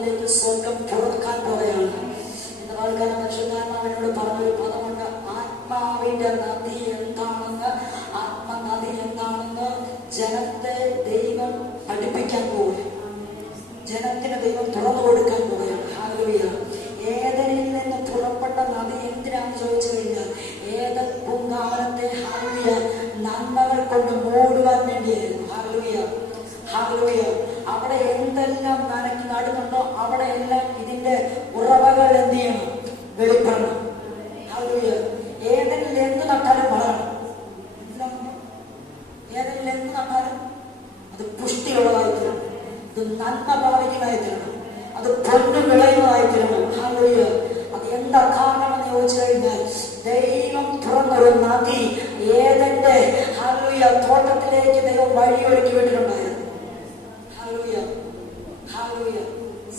ഭാഗത്തിലേക്ക് സ്വർഗം തുറക്കാൻ പോവുകയാണ്. ഇന്ന് പകൽക്കാലം പരിശുദ്ധാത്മാവിനോട് പറഞ്ഞൊരു പദമുണ്ട്, ആത്മാവിന്റെ നദി എന്താണെന്ന്, ആത്മനദി എന്താണെന്ന് ജനത്തെ ദൈവം പഠിപ്പിക്കാൻ പോവുകയാണ്. ജനത്തിന് ദൈവം തുറന്നു കൊടുക്കാൻ പോവുകയാണ്. ഹല്ലേലൂയ. ഏദനിൽ നിന്ന് പുറപ്പെട്ട നദി എന്തിനാന്ന് ചോദിച്ചു കഴിഞ്ഞാൽ ഏദൻ പൂങ്കാവനത്തെ ഹല്ലേലൂയ നന്മകൾ കൊണ്ട് മൂടുവാൻ വേണ്ടിയായിരുന്നു. Hallelujah, hallelujah. അവിടെ എന്തെല്ലാം നനയ്ക്ക് നടുന്നുണ്ടോ അവിടെ എല്ലാം ഇതിന്റെ ഉറവകൾ എന്ത് ചെയ്യണം? വെളിപ്പെടണം. ഹല്ലേലൂയ. ഏദനിൽ എന്ത് നട്ടാലും വളരണം. ഏദനിൽ എന്ത് നട്ടാലും അത് പുഷ്ടിയുള്ളതായി തീരണം, അത് നന്മ ഭാവിക്കുന്നതായി തീരണം, അത് പൊന്നു വിളയുന്നതായി തീരണം. ഹല്ലേലൂയ. അത് എന്താ കാരണമെന്ന് ചോദിച്ചു കഴിഞ്ഞാൽ ദൈവം തുറന്നൊരു നദി ഏദന്റെ ഹല്ലേലൂയ തോട്ടത്തിലേക്ക് ദൈവം വഴിയൊരുക്കി വിട്ടിട്ടുണ്ടായിരുന്നു. Hallelujah, hallelujah.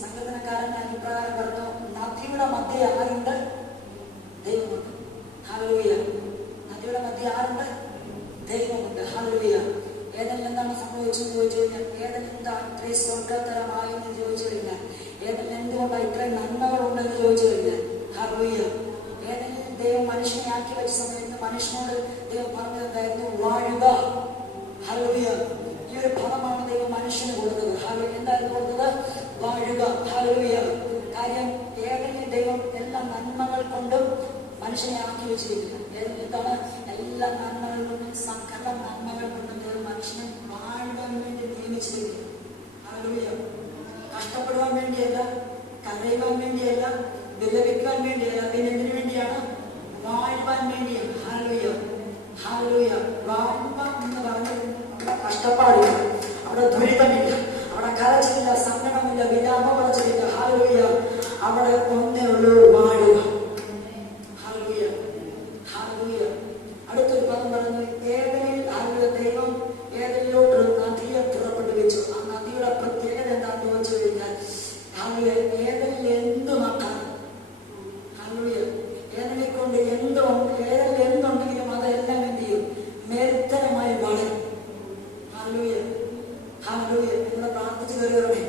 സംഘടനക്കാരൻ അഭിപ്രായം പറഞ്ഞു, നദിയുടെ മധ്യ ആരുണ്ട്? ദൈവമുണ്ട്. ഹല്ലേലൂയ. നദിയുടെ മധ്യ ആരുണ്ട്? ദൈവമുണ്ട്. ഹല്ലേലൂയ. ഏതെല്ലാം എന്താണ് സംഭവിച്ചെന്ന് ചോദിച്ചു കഴിഞ്ഞാൽ ഏതെല്ലാം എന്താണ് ഇത്രയും സ്വർഗതരമായെന്ന് ചോദിച്ചു കഴിഞ്ഞാൽ ഏതെല്ലാം എന്തുകൊണ്ടാണ് ഇത്രയും നന്മകളുണ്ടെന്ന് ചോദിച്ചു കഴിഞ്ഞാൽ ഹല്ലേലൂയ. ഏതെല്ലാം ദൈവം മനുഷ്യനെ ആക്കി വെച്ച സമയത്ത് മനുഷ്യനോട് ദൈവം പറഞ്ഞതായിരുന്നു വാഴുക. ഹല്ലേലൂയ. ഈ ഒരു പദമാണ് ദൈവം മനുഷ്യന് കൊടുത്തത്. ഹല്ലേലൂയ. എന്തായിരുന്നു കൊടുത്തത്? വാഴുക. ഹല്ലേലൂയ. കാര്യം ഏതെങ്കിലും ദൈവം എല്ലാ നന്മകൾ കൊണ്ടും മനുഷ്യനെ ആക്കി വെച്ചിരിക്കുന്നത് എന്താണ്? എല്ലാ നന്മകൾ കൊണ്ടും സകല നന്മകൾ കൊണ്ടും ദൈവം മനുഷ്യനെ വാഴുവാൻ വേണ്ടി നിയമിച്ചിരിക്കുന്നു. ഹല്ലേലൂയ. കഷ്ടപ്പെടുവാൻ വേണ്ടിയല്ല, കരയുവാൻ വേണ്ടിയല്ല, വിലപിക്കുവാൻ വേണ്ടിയല്ല, പിന്നെ എന്തിനു വേണ്ടിയാണ്? വാഴുവാൻ വേണ്ടിയാണ്. Hallelujah, hallelujah. വാഴുക എന്ന് പറഞ്ഞാൽ അവിടെ കഷ്ടപ്പാടില്ല, അവിടെ ദുരിതമില്ല, അവിടെ കരച്ചില്ല, സങ്കടമില്ല, വിലാപം പറച്ചില്ല. ഹല്ലേലൂയ. അവിടെ ഒന്നേ ഉള്ളൂ, വാഴുക. Hallelujah, hallelujah. അടുത്തൊരു പദം പറഞ്ഞു, ഏദനിൽ ഹല്ലേലൂയ ദൈവം ഏദനിലോട്ടൊരു നദിയെ പുറപ്പെട്ടു വെച്ചു. ആ നദിയുടെ പ്രത്യേകത എന്താണെന്ന് ചോദിച്ചു കഴിഞ്ഞാൽ ഹല്ലേലൂയ ഏദനിൽ എന്ത് നട്ടാലും ഹല്ലേലൂയ ഏദനെ കൊണ്ട് ഏദനിൽ എന്തുണ്ടെങ്കിലും അതെല്ലാം എന്ത് ചെയ്യും? മേൽത്തരമായി വളരും. Hallelujah, hallelujah. ഇവിടെ പ്രാർത്ഥിച്ചു കയറിയവരുടെ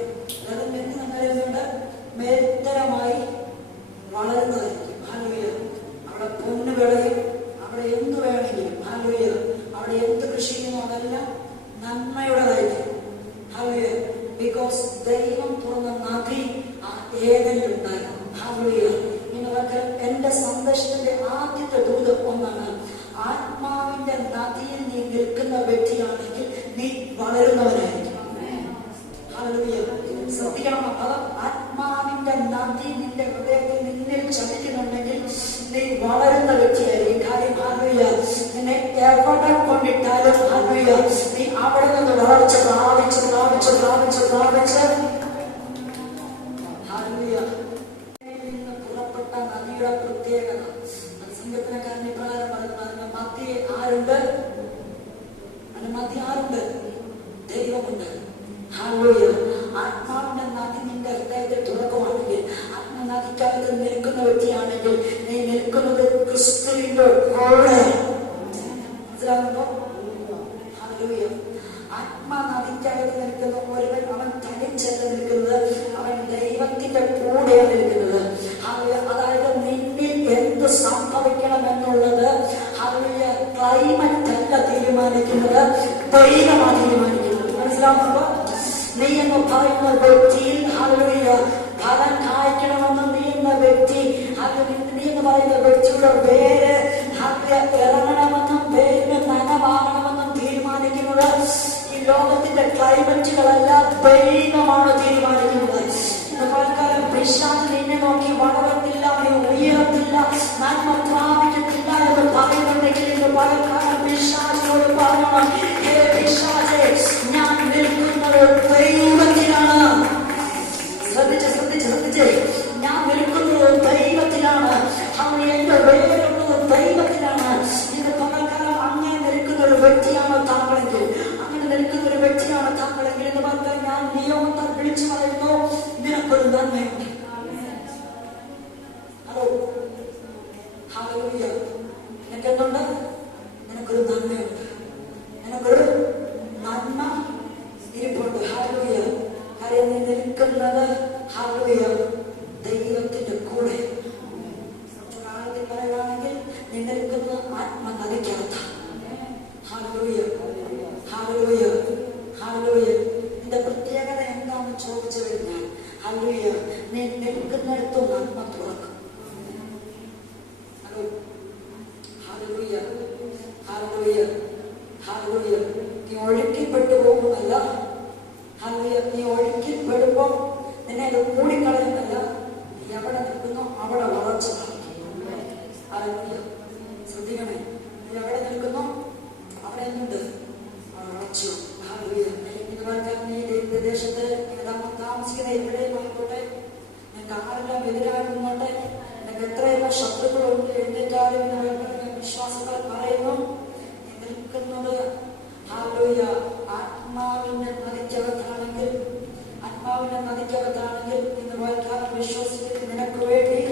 അതായത് എന്ത് നട്ടാലുണ്ട്? മേൽത്തരമായി വളരുന്നതായിരിക്കും. ഹല്ലേലൂയ. അവിടെ പൊന്ന് വിളയും, അവിടെ എന്ത് വേണമെങ്കിലും. ഹല്ലേലൂയ. അവിടെ എന്ത് കൃഷി ചെയ്യുന്നു അതെല്ലാം നന്മയുടേതായിരിക്കും. ഹല്ലേലൂയ. ബിക്കോസ് ദൈവം തുറന്ന നദി ആ ഏദനിലുണ്ടായിരുന്നു. ഹല്ലേലൂയ. നിങ്ങൾക്ക് എന്റെ സന്ദേശത്തിന്റെ ആദ്യത്തെ ദൂത് ഒന്നാണ്, ആത്മാവിന്റെ നദിയിൽ നീ നിൽക്കുന്ന വ്യക്തിയാണെങ്കിൽ നീ വളരുന്നവനായിരിക്കും. ഹല്ലേലൂയ. ശ്രദ്ധിക്കണം, അത് ആത്മാവിന്റെ നദി നിന്റെ ഹൃദയത്തിൽ നിന്നിൽ ചലിക്കുന്നുണ്ടെങ്കിൽ നീ വളരുന്ന വ്യക്തിയായിരിക്കും. കാര്യം ഹല്ലേലൂയ നിന്നെ എവിടെ കൊണ്ടിട്ടാലും ഹല്ലേലൂയ നീ അവിടെ നിന്ന് വളർച്ച പ്രാപിച്ച് പ്രാപിച്ച് പ്രാപിച്ച് പ്രാപിച്ച് ഹല്ലേലൂയ. നിന്ന് പുറപ്പെട്ട നദിയുടെ പ്രത്യേകത സംഘടനക്കാരൻ ഇപ്രകാരം പറഞ്ഞു, മധ്യേ ആരുണ്ട്? മധ്യ ആരുണ്ട്? ദൈവമുണ്ട്. ഹല്ലേലൂയ. ആത്മാവിന്റെ നദി നിന്റെ ഹൃദയത്തിൽ തുറക്കുവാണെങ്കിൽ, ആത്മനദിക്കകത്ത് നിൽക്കുന്ന വ്യക്തിയാണെങ്കിൽ നീ നിൽക്കുന്നത് ക്രിസ്തുവിന്റെ കൂടെ. മനസ്സിലാകുന്നുണ്ടോ? ഹല്ലേലൂയ. ആത്മനദിക്കകത്ത് നിൽക്കുന്ന ഒരുവൻ അവൻ തനിച്ചല്ല നിൽക്കുന്നത്, അവൻ ദൈവത്തിന്റെ കൂടെയാണ് നിൽക്കുന്നത്. അതായത് നിന്നിൽ എന്ത് സംഭവിക്കണം എന്നുള്ളത് ഹല്ലേലൂയ ക്ലൈമറ്റ് അല്ല തീരുമാനിക്കുന്നത്, ദൈവമാണ് തീരുമാനിക്കുന്നത്. മനസ്സിലാകുന്നുണ്ടോ? നീ എന്ന് പറയുന്ന വ്യക്തിയിൽ ഹല്ലേലൂയ ഫലം കായ്ക്കണമെന്ന് നീ എന്ന വ്യക്തി, നീ എന്ന് പറയുന്ന വ്യക്തിയുടെ പേര് ഇറങ്ങണമെന്നും പേരിന് നനവാകണമെന്നും തീരുമാനിക്കുന്നത് ഈ ലോകത്തിന്റെ ക്ലൈമറ്റുകളല്ല, ദൈവമാണ് തീരുമാനിക്കുന്നത്. ഇന്ന് പലകാലം പിശാച് നിന്നെ നോക്കി വളരത്തില്ല, നീ ഉയരത്തില്ല, നന്മ പ്രാപിക്കത്തില്ല എന്ന് പറയുന്നുണ്ടെങ്കിൽ ഇന്ന് പലകാലം പിശാചിനോട് പറയണം, ഹേ പിശാചേ, ഞാൻ നിൽക്കുന്നത് ദൈവത്തിലാണ്. ശ്രദ്ധിച്ച് ശ്രദ്ധിച്ച് ശ്രദ്ധിച്ച്, ഞാൻ നിൽക്കുന്നത് ദൈവത്തിലാണ്. എന്റെ വേരുള്ളത് ദൈവത്തിലാണ്. ഇത് പകൽക്കാലം അങ്ങനെ നിൽക്കുന്ന ഒരു വ്യക്തിയാണ് താങ്കളെങ്കിൽ, അങ്ങനെ നിൽക്കുന്ന ഒരു വ്യക്തിയാണ് താങ്കളെങ്കിൽ എന്ന് പറഞ്ഞാൽ ഞാൻ നിയമത്താൽ വിളിച്ചു പറയുന്നു, നിനക്കൊരു നന്മയുണ്ട്. Hello, hallelujah. നിനക്ക് നീ ദേശത്ത് താമസിക്കുന്ന എവിടെയും ആയിക്കോട്ടെ, നിങ്ങൾക്ക് ആരെല്ലാം എതിരാകുന്നോട്ടെ, നിങ്ങൾക്ക് എത്രയെല്ലാം ശത്രുക്കളുണ്ട്, എഴുന്നേറ്റാലും വിശ്വാസങ്ങൾ പറയുന്നു നിൽക്കുന്നത് ഹല്ലേലൂയ ആത്മാവിന്റെ നദിക്കകത്താണെങ്കിൽ ഇന്ന് വൈകാലം വിശ്വസിക്കുന്ന നിനക്ക് വേണ്ടി